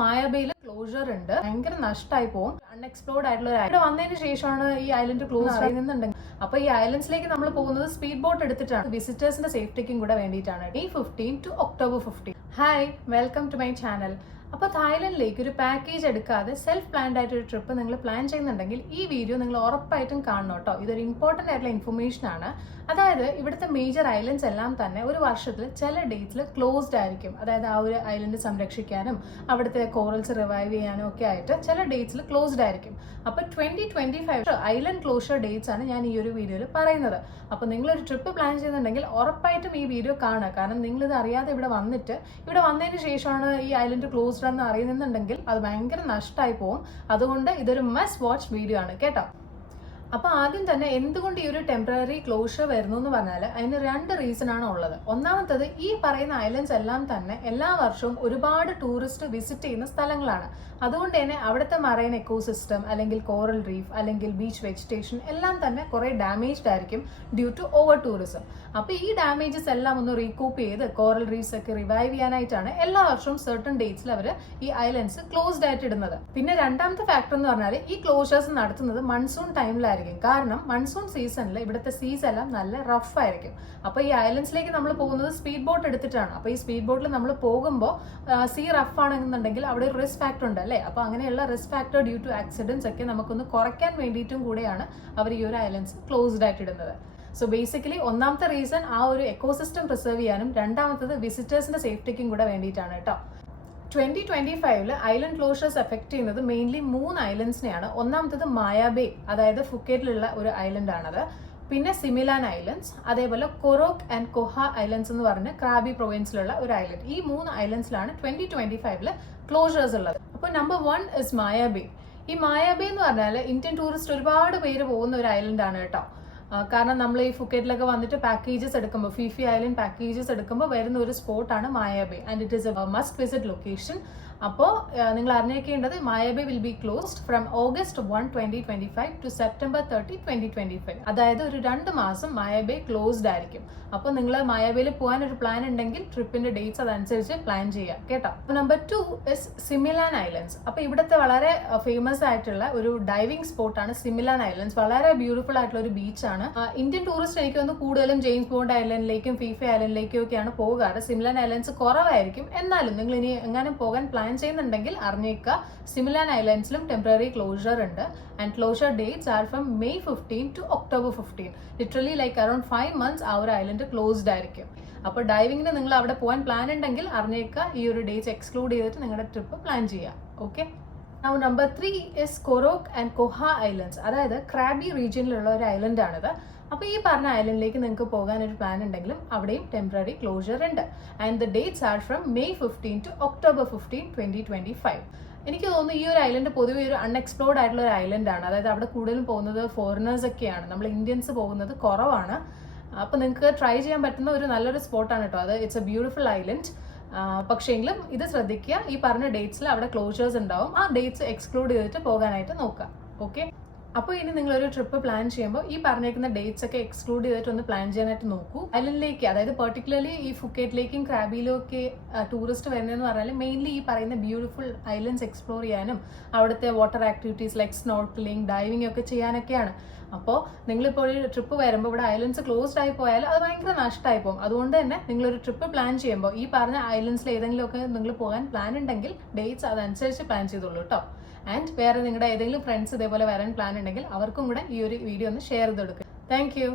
മായാബേയിൽ closure ഉണ്ട്. ഭയങ്കര നഷ്ടമായി പോകും. അൺഎക്സ്പ്ലോർഡ് ആയിട്ടുള്ള ഒരു ഇവിടെ വന്നതിന് ശേഷമാണ് ഈ ഐലൻഡ് ക്ലോസ് ചെയ്യുന്നുണ്ടെങ്കിൽ അപ്പൊ ഈ ഐലൻഡ്സിലേക്ക് നമ്മൾ പോകുന്നത് സ്പീഡ് ബോട്ട് എടുത്തിട്ടാണ്. വിസിറ്റേഴ്സിന്റെ സേഫ്റ്റിക്കും കൂടെ വേണ്ടിയിട്ടാണ്. May 15 to October 15. Hi, welcome to my channel. അപ്പോൾ തായ്ലൻഡിലേക്ക് ഒരു പാക്കേജ് എടുക്കാതെ സെൽഫ് പ്ലാൻഡ് ആയിട്ട് ഒരു ട്രിപ്പ് നിങ്ങൾ പ്ലാൻ ചെയ്യുന്നുണ്ടെങ്കിൽ ഈ വീഡിയോ നിങ്ങൾ ഉറപ്പായിട്ടും കാണണം കേട്ടോ. ഇതൊരു ഇമ്പോർട്ടൻ്റ് ആയിട്ടുള്ള ഇൻഫർമേഷൻ ആണ്. അതായത് ഇവിടുത്തെ മേജർ ഐലൻഡ്സ് എല്ലാം തന്നെ ഒരു വർഷത്തിൽ ചില ഡേറ്റ്സിൽ ക്ലോസ്ഡ് ആയിരിക്കും. അതായത് ആ ഒരു ഐലൻഡ് സംരക്ഷിക്കാനും അവിടുത്തെ കോറൽസ് റിവൈവ് ചെയ്യാനും ഒക്കെ ആയിട്ട് ചില ഡേറ്റ്സിൽ ക്ലോസ്ഡ് ആയിരിക്കും. അപ്പോൾ 2025 ഐലൻഡ് ക്ലോഷർ ഡേറ്റ്സ് ആണ് ഞാൻ ഈ ഒരു വീഡിയോയിൽ പറയുന്നത്. അപ്പോൾ നിങ്ങളൊരു ട്രിപ്പ് പ്ലാൻ ചെയ്യുന്നുണ്ടെങ്കിൽ ഉറപ്പായിട്ടും ഈ വീഡിയോ കാണുക. കാരണം നിങ്ങളിത് അറിയാതെ ഇവിടെ വന്നതിന് ശേഷമാണ് ഈ ഐലൻഡ് ക്ലോസ്ഡ് എന്ന് അറിയുന്നുണ്ടെങ്കിൽ അത് ഭയങ്കര നഷ്ടമായി പോകും. അതുകൊണ്ട് ഇതൊരു മസ്റ്റ് വാച്ച് വീഡിയോ ആണ് കേട്ടോ. അപ്പോൾ ആദ്യം തന്നെ എന്തുകൊണ്ട് ഈ ഒരു ടെമ്പററി ക്ലോഷർ വരുന്നു എന്ന് പറഞ്ഞാൽ അതിന് 2 റീസൺ ആണ് ഉള്ളത്. ഒന്നാമത്തത്, ഈ പറയുന്ന ഐലൻഡ്സ് എല്ലാം തന്നെ എല്ലാ വർഷവും ഒരുപാട് ടൂറിസ്റ്റ് വിസിറ്റ് ചെയ്യുന്ന സ്ഥലങ്ങളാണ്. അതുകൊണ്ട് തന്നെ അവിടുത്തെ മറൈൻ എക്കോസിസ്റ്റം അല്ലെങ്കിൽ കോറൽ റീഫ് അല്ലെങ്കിൽ ബീച്ച് വെജിറ്റേഷൻ എല്ലാം തന്നെ കുറേ ഡാമേജ്ഡ് ആയിരിക്കും ഡ്യൂ ടു ഓവർ ടൂറിസം. അപ്പോൾ ഈ ഡാമേജസ് എല്ലാം ഒന്ന് റീകൂപ്പ് ചെയ്ത് കോറൽ റീഫ്സ് ഒക്കെ റിവൈവ് ചെയ്യാനായിട്ടാണ് എല്ലാ വർഷവും സർട്ടൺ ഡേറ്റ്സിൽ അവർ ഈ ഐലൻഡ്സ് ക്ലോസ്ഡ് ആയിട്ട് ഇടുന്നത്. പിന്നെ രണ്ടാമത്തെ ഫാക്ടർ എന്ന് പറഞ്ഞാൽ ഈ ക്ലോഷേഴ്സ് നടത്തുന്നത് മൺസൂൺ ടൈമിലായിരിക്കും. കാരണം മൺസൂൺ സീസണിൽ ഇവിടുത്തെ സീസ് എല്ലാം നല്ല റഫ് ആയിരിക്കും. അപ്പോൾ ഈ ഐലൻഡ്സിലേക്ക് നമ്മൾ പോകുന്നത് സ്പീഡ് ബോട്ട് എടുത്തിട്ടാണ്. അപ്പോൾ ഈ സ്പീഡ് ബോട്ടിൽ നമ്മൾ പോകുമ്പോൾ സീ റഫ് ആണെന്നുണ്ടെങ്കിൽ അവിടെ ഒരു റിസ്ക് ഫാക്ടർ ഉണ്ട് അല്ലേ. അപ്പോൾ അങ്ങനെയുള്ള risk factor due to accidents ഒക്കെ നമുക്കൊന്ന് കുറയ്ക്കാൻ വേണ്ടിയിട്ടും കൂടെയാണ് അവർ ഈ ഒരു ഐലൻഡ്സ് ക്ലോസ്ഡ് ആയിട്ട് ഇടുന്നത്. സോ ബേസിക്കലി ഒന്നാമത്തെ റീസൺ ആ ഒരു എക്കോസിസ്റ്റം പ്രിസർവ് ചെയ്യാനും രണ്ടാമത്തത് വിസിറ്റേഴ്സിന്റെ സേഫ്റ്റിക്കും കൂടെ വേണ്ടിയിട്ടാണ് കേട്ടോ. 2025 ഐലൻഡ് ക്ലോഷേഴ്സ് എഫക്ട് ചെയ്യുന്നത് മെയിൻലി 3 ഐലൻഡ്സിനെയാണ്. ഒന്നാമത്തത് മായാബേ, അതായത് ഫുക്കേറ്റിലുള്ള ഒരു ഐലൻഡ് ആണത്. പിന്നെ സിമിലാൻ ഐലൻഡ്സ്, അതേപോലെ കൊറോക്ക് ആൻഡ് കൊഹ ഐലൻഡ്സ് എന്ന് പറഞ്ഞ് ക്രാബി പ്രൊവിൻസിലുള്ള ഒരു ഐലൻഡ്. ഈ 3 ഐലൻഡ്സിലാണ് 2025 ക്ലോഷേഴ്സ് ഉള്ളത്. അപ്പോൾ നമ്പർ 1 ഇസ് മായാബേ. ഈ മായാബേ എന്ന് പറഞ്ഞാൽ ഇന്ത്യൻ ടൂറിസ്റ്റ് ഒരുപാട് പേര് പോകുന്ന ഒരു ഐലൻഡ് ആണ് കേട്ടോ. കാരണം നമ്മൾ ഈ ഫുക്കറ്റിലൊക്കെ വന്നിട്ട് പാക്കേജസ് എടുക്കുമ്പോൾ ഫിഫി ഐലൻഡ് പാക്കേജസ് എടുക്കുമ്പോൾ വരുന്ന ഒരു സ്പോട്ടാണ് Maya Bay and it is a must visit location. അപ്പോൾ നിങ്ങൾ അറിഞ്ഞേക്കേണ്ടത് Maya Bay will be closed from August 1, 2025 to September 30, 2025. അതായത് ഒരു 2 മാസം മായാബേ ക്ലോസ്ഡ് ആയിരിക്കും. അപ്പോൾ നിങ്ങൾ മായാബേയിൽ പോകാൻ ഒരു പ്ലാൻ ഉണ്ടെങ്കിൽ ട്രിപ്പിന്റെ ഡേറ്റ്സ് അതനുസരിച്ച് പ്ലാൻ ചെയ്യാം കേട്ടോ. അപ്പോൾ നമ്പർ 2 ഇസ് സിമിലാൻ ഐലൻഡ്സ്. അപ്പോൾ ഇവിടുത്തെ വളരെ ഫേമസ് ആയിട്ടുള്ള ഒരു ഡൈവിംഗ് സ്പോട്ടാണ് സിമിലാൻ ഐലൻഡ്സ്. വളരെ ബ്യൂട്ടിഫുൾ ആയിട്ടുള്ള ഒരു ബീച്ചാണ്. ഇന്ത്യൻ ടൂറിസ്റ്റ് എനിക്ക് തോന്നുന്നു കൂടുതലും ജെയിംസ് ബോണ്ട് ഐലൻഡിലേക്കും ഫിഫി ഐലൻഡിലേക്കും ഒക്കെയാണ് പോകാറ്. സിമിലാൻ ഐലൻഡ്സ് കുറവായിരിക്കും. എന്നാലും നിങ്ങൾ ഇനി എങ്ങനെ പോകാൻ പ്ലാൻ ചെയ്യുന്നുണ്ടെങ്കിൽ അറിഞ്ഞേക്കുക, സിമിലാൻ ഐലൻഡ്സിലും ടെമ്പററി ക്ലോഷർ ഉണ്ട്. And closure dates are from May 15 to October 15. Literally like around 5 months ആ ഒരു ഐലൻഡ് ക്ലോസ്ഡ് ആയിരിക്കും. അപ്പോൾ ഡൈവിങ്ങിന് നിങ്ങൾ അവിടെ പോകാൻ പ്ലാൻ ഉണ്ടെങ്കിൽ അറിഞ്ഞേക്കുക, ഈ ഒരു ഡേറ്റ്സ് എക്സ്ക്ലൂഡ് ചെയ്തിട്ട് നിങ്ങളുടെ ട്രിപ്പ് പ്ലാൻ ചെയ്യാം. Okay. Now number 3 is Korok and Koha Islands. അതായത് ക്രാബി റീജിയനിലുള്ള ഒരു ഐലൻഡ് ആണിത്. അപ്പോൾ ഈ പറഞ്ഞ ഐലൻഡിലേക്ക് നിങ്ങൾക്ക് പോകാൻ ഒരു പ്ലാൻ ഉണ്ടെങ്കിലും അവിടെയും ടെമ്പററി ക്ലോഷർ ഉണ്ട്. And the dates are from May 15 to October 15, 2025. എനിക്ക് തോന്നുന്നു ഈ ഒരു ഐലൻഡ് പൊതുവെ ഒരു അൺഎക്സ്പ്ലോർഡ് ആയിട്ടുള്ള ഒരു ഐലൻഡ് ആണ്. അതായത് അവിടെ കൂടുതലും പോകുന്നത് ഫോറിനേഴ്സ് ഒക്കെയാണ്, നമ്മൾ ഇന്ത്യൻസ് പോകുന്നത് കുറവാണ്. അപ്പോൾ നിങ്ങൾക്ക് ട്രൈ ചെയ്യാൻ പറ്റുന്ന ഒരു നല്ലൊരു സ്പോട്ടാണ് കേട്ടോ അത്. It's a beautiful island. പക്ഷേങ്കിലും ഇത് ശ്രദ്ധിക്കുക, ഈ പറഞ്ഞ ഡേറ്റ്സിൽ അവിടെ ക്ലോഷേഴ്സ് ഉണ്ടാവും. ആ ഡേറ്റ്സ് എക്സ്ക്ലൂഡ് ചെയ്തിട്ട് പോകാനായിട്ട് നോക്കുക. ഓക്കെ. അപ്പോൾ ഇനി നിങ്ങളൊരു ട്രിപ്പ് പ്ലാൻ ചെയ്യുമ്പോൾ ഈ പറഞ്ഞേക്കുന്ന ഡേറ്റ്സ് ഒക്കെ എക്സ്ക്ലൂഡ് ചെയ്തിട്ട് ഒന്ന് പ്ലാൻ ചെയ്യാനായിട്ട് നോക്കൂ. ഐലൻഡിലേക്ക്, അതായത് പെർട്ടിക്കുലർലി ഈ ഫുക്കേറ്റിലേക്കും ക്രാബിയിലും ഒക്കെ ടൂറിസ്റ്റ് വരുന്നതെന്ന് പറഞ്ഞാൽ മെയിൻലി ഈ പറയുന്ന ബ്യൂട്ടിഫുൾ ഐലൻഡ്സ് എക്സ്പ്ലോർ ചെയ്യാനും അവിടുത്തെ water activities like snorkelling, diving ഒക്കെ ചെയ്യാനൊക്കെയാണ്. അപ്പോൾ നിങ്ങളിപ്പോൾ ഒരു ട്രിപ്പ് വരുമ്പോൾ ഇവിടെ ഐലൻഡ്സ് ക്ലോസ്ഡ് ആയി പോയാൽ അത് ഭയങ്കര നഷ്ടമായി പോകും. അതുകൊണ്ട് തന്നെ നിങ്ങളൊരു ട്രിപ്പ് പ്ലാൻ ചെയ്യുമ്പോൾ ഈ പറഞ്ഞ ഐലൻഡ്സിൽ ഏതെങ്കിലുമൊക്കെ നിങ്ങൾ പോകാൻ പ്ലാൻ ഉണ്ടെങ്കിൽ ഡേറ്റ്സ് അതനുസരിച്ച് പ്ലാൻ ചെയ്തോളൂ കേട്ടോ. ആൻഡ് വേറെ നിങ്ങളുടെ ഏതെങ്കിലും ഫ്രണ്ട്സ് ഇതേപോലെ വരാൻ പ്ലാൻ ഉണ്ടെങ്കിൽ അവർക്കും കൂടെ ഈ ഒരു വീഡിയോ ഒന്ന് ഷെയർ ചെയ്ത് കൊടുക്കുക. Thank you.